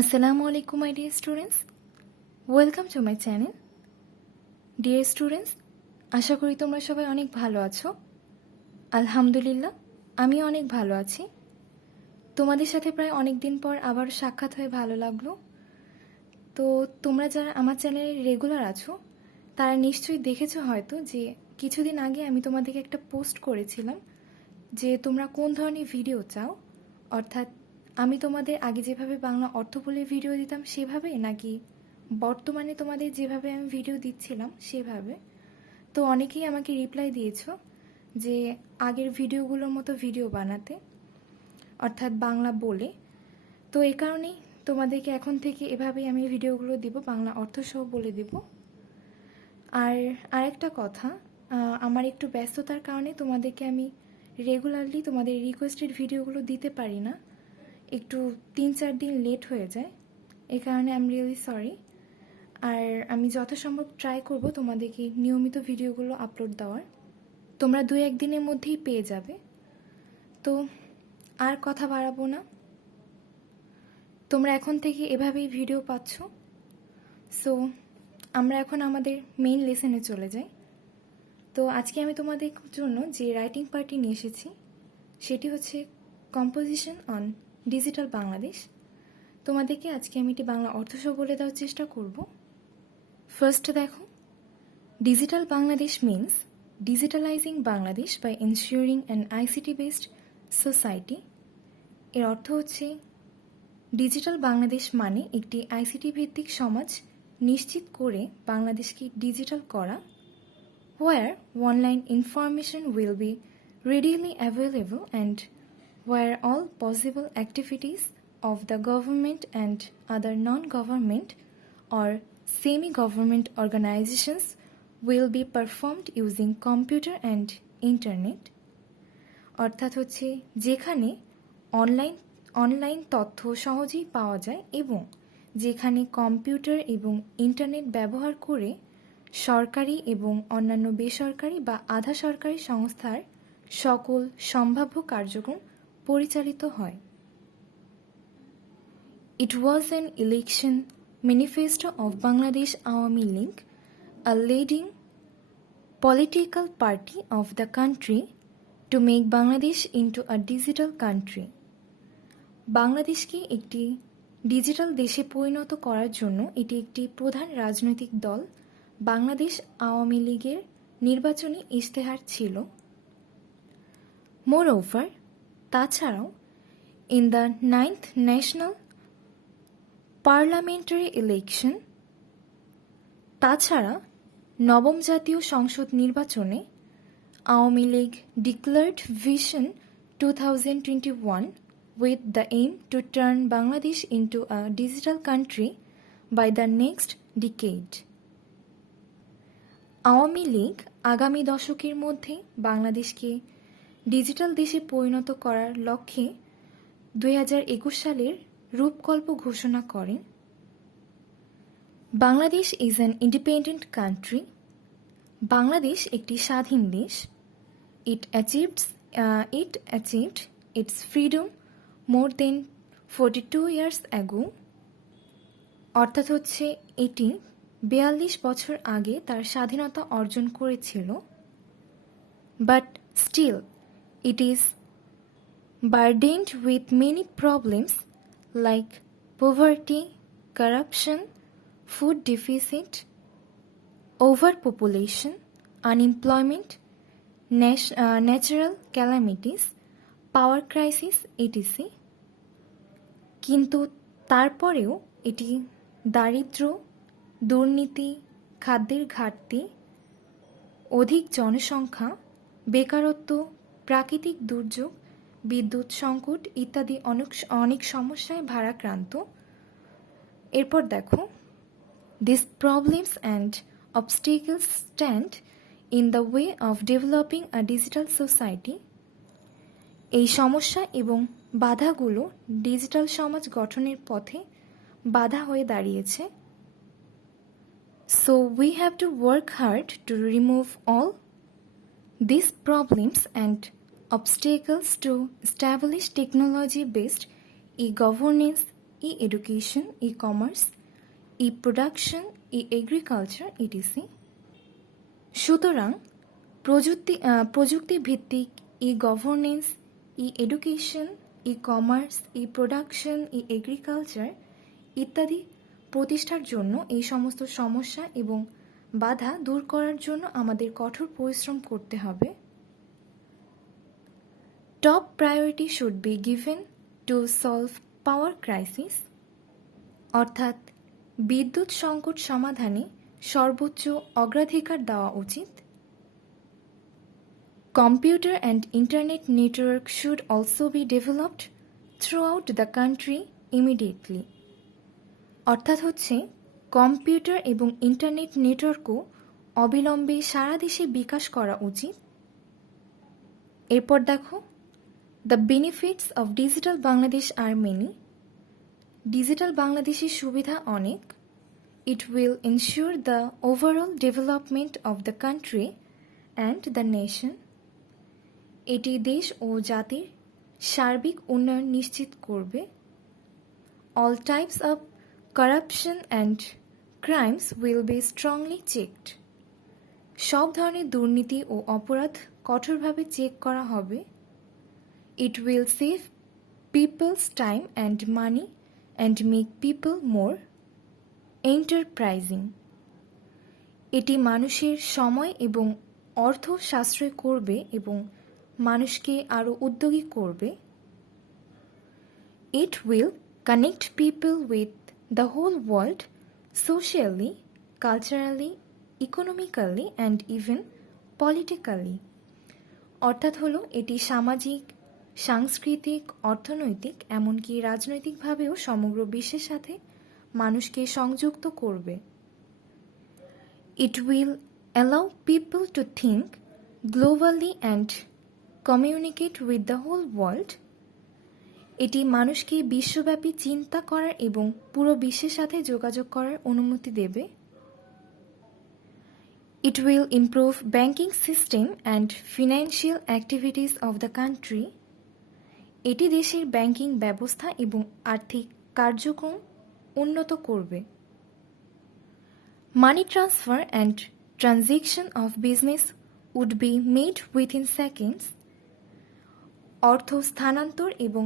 Assalamu alaikum, my dear students. Welcome to my channel. Dear students, আশা করি তোমরা সবাই অনেক ভালো আছো। আলহামদুলিল্লাহ, আমি অনেক ভালো আছি। তোমাদের সাথে প্রায় অনেক দিন পর আবার সাক্ষাৎ হয়ে ভালো লাগলো। তো তোমরা যারা আমার চ্যানেলে রেগুলার আছো তারা নিশ্চয়ই দেখেছো হয়তো যে কিছুদিন আগে আমি তোমাদেরকে একটা পোস্ট করেছিলাম যে তোমরা কোন ধরনের ভিডিও চাও, অর্থাৎ আমি তোমাদের আগে যেভাবে বাংলা অর্থ বলে ভিডিও দিতাম সেভাবে, নাকি বর্তমানে তোমাদের যেভাবে আমি ভিডিও দিচ্ছিলাম সেভাবে। তো অনেকেই আমাকে রিপ্লাই দিয়েছো যে আগের ভিডিওগুলোর মতো ভিডিও বানাতে, অর্থাৎ বাংলা বলে। তো এই কারণেই তোমাদেরকে এখন থেকে এভাবেই আমি ভিডিওগুলো দিব, বাংলা অর্থ সহ বলে দিব। আর আরেকটা কথা, আমার একটু ব্যস্ততার কারণে তোমাদেরকে আমি রেগুলারলি তোমাদের রিকোয়েস্টেড ভিডিওগুলো দিতে পারি না, একটু 3-4 দিন লেট হয়ে যায়। এই কারণে আই এম রিয়েলি সরি। আর আমি যথাসম্ভব ট্রাই করব তোমাদেরকে নিয়মিত ভিডিওগুলো আপলোড দেওয়ার। তোমরা 2-1 দিনের মধ্যেই পেয়ে যাবে। তো আর কথা বাড়াবো না, তোমরা এখন থেকে এভাবেই ভিডিও পাচ্ছ। সো আমরা এখন আমাদের মেইন লেসনে চলে যাই। তো আজকে আমি তোমাদের জন্য যে রাইটিং পার্টটি নিয়ে এসেছি সেটি হচ্ছে কম্পোজিশন অন ডিজিটাল বাংলাদেশ। তোমাদেরকে আজকে আমি এটি বাংলা অর্থসহ বলে দেওয়ার চেষ্টা করব। ফার্স্ট দেখো, digital Bangladesh means digitalizing Bangladesh by ensuring an ICT based society. এর অর্থ হচ্ছে ডিজিটাল বাংলাদেশ মানে একটি আইসিটি ভিত্তিক সমাজ নিশ্চিত করে বাংলাদেশকে ডিজিটাল করা, where online information will be readily available and where all possible activities of the government and other non-government or semi-government organizations will be performed using computer and internet. অর্থাৎ হচ্ছে যেখানে অনলাইন তথ্য সহজেই পাওয়া যায় এবং যেখানে কম্পিউটার এবং ইন্টারনেট ব্যবহার করে সরকারি এবং অন্যান্য বেসরকারি বা আধা সরকারি সংস্থার সকল সম্ভাব্য কার্যক্রম পরিচালিত হয়। It was an election manifesto of Bangladesh Awami League, a leading political party of the country, to make Bangladesh into a digital country. বাংলাদেশকে একটি ডিজিটাল দেশে পরিণত করার জন্য এটি একটি প্রধান রাজনৈতিক দল বাংলাদেশ আওয়ামী লীগের নির্বাচনী ইশতেহার ছিল। মোরওভার, তাছাড়াও in the 9th national parliamentary election, তাছাড়া নবম জাতীয় সংসদ নির্বাচনে Awami League declared vision 2021 with the aim to turn Bangladesh into a digital country by the next decade. Awami League আগামী দশকের মধ্যে বাংলাদেশকে ডিজিটাল দেশে পরিণত করার লক্ষ্যে 2021 সালের রূপকল্প ঘোষণা করেন। Bangladesh is an independent country. Bangladesh একটি স্বাধীন দেশ। It achieved its freedom more than 42 years ago. অর্থাৎ হচ্ছে এটি 42 বছর আগে তার স্বাধীনতা অর্জন করেছিল। But still, it is burdened with many problems like poverty, corruption, food deficit, overpopulation, unemployment, natural calamities, power crisis etc. কিন্তু তারপরেও এটি দারিদ্র্য, দুর্নীতি, খাদ্যের ঘাটতি, অধিক জনসংখ্যা, বেকারত্ব, প্রাকৃতিক দুর্যোগ, বিদ্যুৎ সংকট ইত্যাদি অনেক সমস্যায় ভারাক্রান্ত। এরপর দেখো, this problems and obstacles stand in the way of developing a digital society. এই সমস্যা এবং বাধাগুলো ডিজিটাল সমাজ গঠনের পথে বাধা হয়ে দাঁড়িয়েছে। So we have to work hard to remove all this problems and obstacles to establish technology-based e-governance, e-education, e-commerce, e-production, e-agriculture, etc. সুতরাং প্রযুক্তি ভিত্তিক ই-গভর্নেন্স, ই-এডুকেশন, ই-কমার্স, ই-প্রোডাকশন, ই-এগ্রিকালচার ইত্যাদি প্রতিষ্ঠার জন্য এই সমস্ত সমস্যা এবং বাধা দূর করার জন্য আমাদের কঠোর পরিশ্রম করতে হবে। Top priority should be given to solve power crisis, অর্থাৎ বিদ্যুৎ সংকট সমাধানে সর্বোচ্চ অগ্রাধিকার দেওয়া উচিত। Computer and internet network should also be developed throughout the country immediately. অর্থাৎ হচ্ছে কম্পিউটার এবং ইন্টারনেট নেটওয়ার্কও অবিলম্বে সারা দেশে বিকাশ করা উচিত। এরপর দেখো, the benefits of digital Bangladesh are many. Digital বাংলাদেশের সুবিধা অনেক। It will ensure the overall development of the country and the nation. এটি দেশ ও জাতির সার্বিক উন্নয়ন নিশ্চিত করবে। All types of corruption and crimes will be strongly checked. সব ধরনের দুর্নীতি ও অপরাধ কঠোরভাবে চেক করা হবে। It will save people's time and money and make people more enterprising. এটি মানুষের সময় এবং অর্থ সাশ্রয় করবে এবং মানুষকে আরও উদ্যোগী করবে। It will connect people with the whole world socially, culturally, economically and even politically. অর্থাৎ হলো এটি সামাজিক, সাংস্কৃতিক, অর্থনৈতিক এমনকি রাজনৈতিকভাবেও সমগ্র বিশ্বের সাথে মানুষকে সংযুক্ত করবে। It will allow people to think globally and communicate with the whole world. এটি মানুষকে বিশ্বব্যাপী চিন্তা করার এবং পুরো বিশ্বের সাথে যোগাযোগ করার অনুমতি দেবে। It will improve banking system and financial activities of the country. এটি দেশের ব্যাংকিং ব্যবস্থা এবং আর্থিক কার্যক্রম উন্নত করবে। Money transfer and transaction of business would be made within seconds. অর্থ স্থানান্তর এবং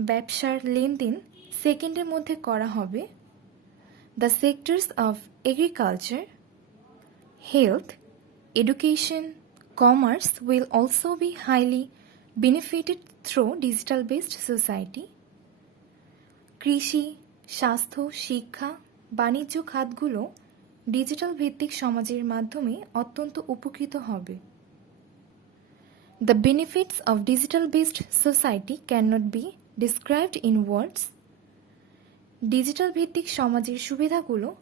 ব্যবসার লেনদেন সেকেন্ডের মধ্যে করা হবে। The sectors of agriculture, health, education, commerce will also be highly benefited through digital based society. কৃষি, স্বাস্থ্য, শিক্ষা, বাণিজ্য খাতগুলো ডিজিটাল ভিত্তিক সমাজের মাধ্যমে অত্যন্ত উপকৃত হবে। The benefits of digital-based society cannot be described in words. Digital ভিত্তিক সমাজের সুবিধাগুলো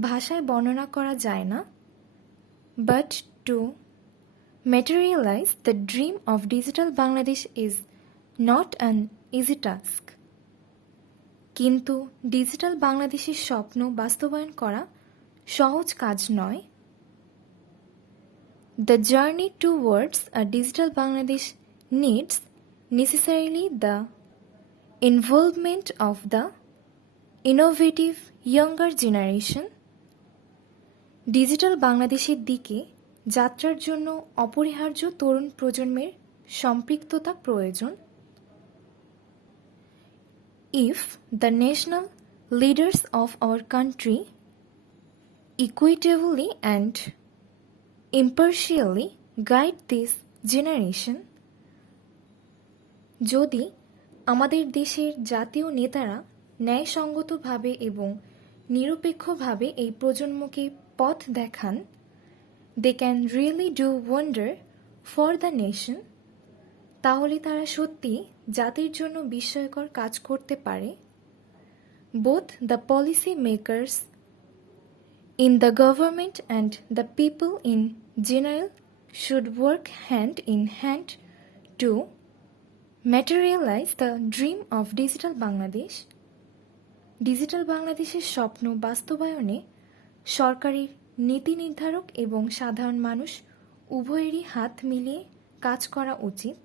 ভাষায় বর্ণনা করা যায় না। But to materialize the dream of digital Bangladesh is not an easy task. কিন্তু ডিজিটাল বাংলাদেশের স্বপ্ন বাস্তবায়ন করা সহজ কাজ নয়। The journey towards a digital Bangladesh needs necessarily the involvement of the innovative younger generation. Digital বাংলাদেশের দিকে যাত্রার জন্য অপরিহার্য তরুণ প্রজন্মের সম্পৃক্ততা প্রয়োজন। If the national leaders of our country equitably and impartially guide this generation, যদি আমাদের দেশের জাতীয় নেতারা ন্যায়সঙ্গতভাবে এবং নিরপেক্ষভাবে এই প্রজন্মকে পথ দেখান, they can really do wonder for the nation, তাহলে তারা সত্যি জাতির জন্য বিস্ময়কর কাজ করতে পারে। Both the policy makers in the government and the people in general should work hand in hand to materialize the dream of digital Bangladesh. Digital বাংলাদেশের স্বপ্ন বাস্তবায়নে সরকারি নীতি নির্ধারক এবং সাধারণ মানুষ উভয়েরই হাত মিলিয়ে কাজ করা উচিত।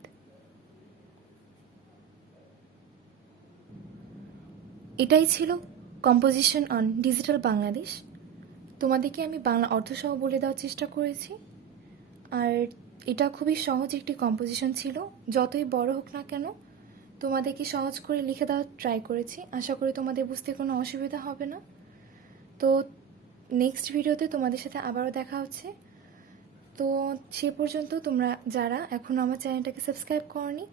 এটাই ছিল কম্পোজিশন অন ডিজিটাল বাংলাদেশ। তোমাদেরকে আমি বাংলা অর্থসহ বলে দেওয়ার চেষ্টা করেছি। আর এটা খুবই সহজ একটি কম্পোজিশন ছিল, যতই বড় হোক না কেন তোমাদেরকে সহজ করে লিখে দেওয়ার ট্রাই করেছি। আশা করি তোমাদের বুঝতে কোনো অসুবিধা হবে না। তো নেক্সট ভিডিওতে তোমাদের সাথে আবারও দেখা হচ্ছে। তো সে পর্যন্ত তোমরা যারা এখনও আমার চ্যানেলটাকে সাবস্ক্রাইব করনি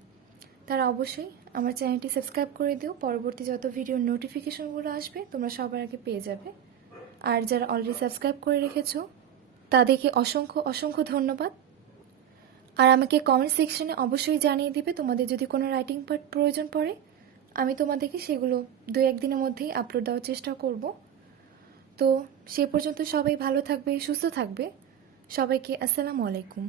তারা অবশ্যই আমার চ্যানেলটি সাবস্ক্রাইব করে দিও। পরবর্তী যত ভিডিওর নোটিফিকেশনগুলো আসবে তোমরা সবার আগে পেয়ে যাবে। আর যারা অলরেডি সাবস্ক্রাইব করে রেখেছো তাদেরকে অসংখ্য অসংখ্য ধন্যবাদ। আর আমাকে কমেন্ট সেকশনে অবশ্যই জানিয়ে দিবে তোমাদের যদি কোনো রাইটিং পার্ট প্রয়োজন পড়ে। আমি তোমাদেরকে সেগুলো 2-1 দিনের মধ্যেই আপলোড দেওয়ার চেষ্টা করব। তো সে পর্যন্ত সবাই ভালো থাকবে, সুস্থ থাকবে। সবাইকে আসসালামু আলাইকুম।